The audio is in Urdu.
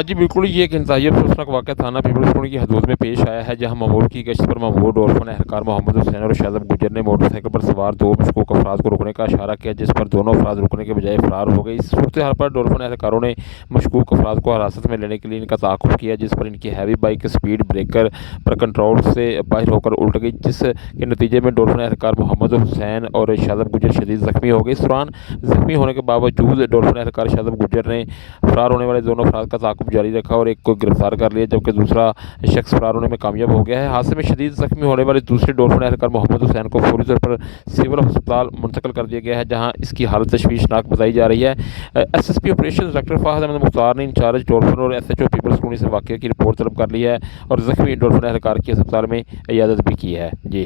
جی بالکل، یہ ایک انتہائی افسوسناک واقعہ تھانہ پیپلز کالونی کی حدود میں پیش آیا ہے، جہاں مامور کی گشت پر مامور ڈولفن اہلکار محمد حسین اور شادب گجر نے موٹر سائیکل پر سوار دو مشکوک افراد کو روکنے کا اشارہ کیا، جس پر دونوں افراد رکنے کے بجائے فرار ہو گئے۔ اس صورتحال پر ڈولفن اہلکاروں نے مشکوک افراد کو حراست میں لینے کے لیے ان کا تعاقب کیا، جس پر ان کی ہیوی بائک اسپیڈ بریکر پر کنٹرول سے باہر ہو کر الٹ گئی، جس کے نتیجے میں ڈولفن اہلکار محمد حسین اور شادب گجر شدید زخمی ہو گئے۔ اس دوران زخمی ہونے کے باوجود ڈولفن اہلکار شادب گجر نے فرار ہونے والے دونوں افراد کا تعاقب جاری رکھا اور ایک کو گرفتار کر لیا، جبکہ دوسرا شخص فرار ہونے میں کامیاب ہو گیا ہے۔ حادثے میں شدید زخمی ہونے والے دوسرے ڈولفن اہلکار محمد حسین کو فوری طور پر سول ہسپتال منتقل کر دیا گیا ہے، جہاں اس کی حالت تشویشناک بتائی جا رہی ہے۔ S S P operations doctor Fahad Ahmad مختار نے انچارج ڈولفن اور S H O Peoples colony سے واقعے کی رپورٹ طلب کر لی ہے اور زخمی ڈولفن اہلکار کی ہسپتال میں عیادت بھی کی ہے۔ جی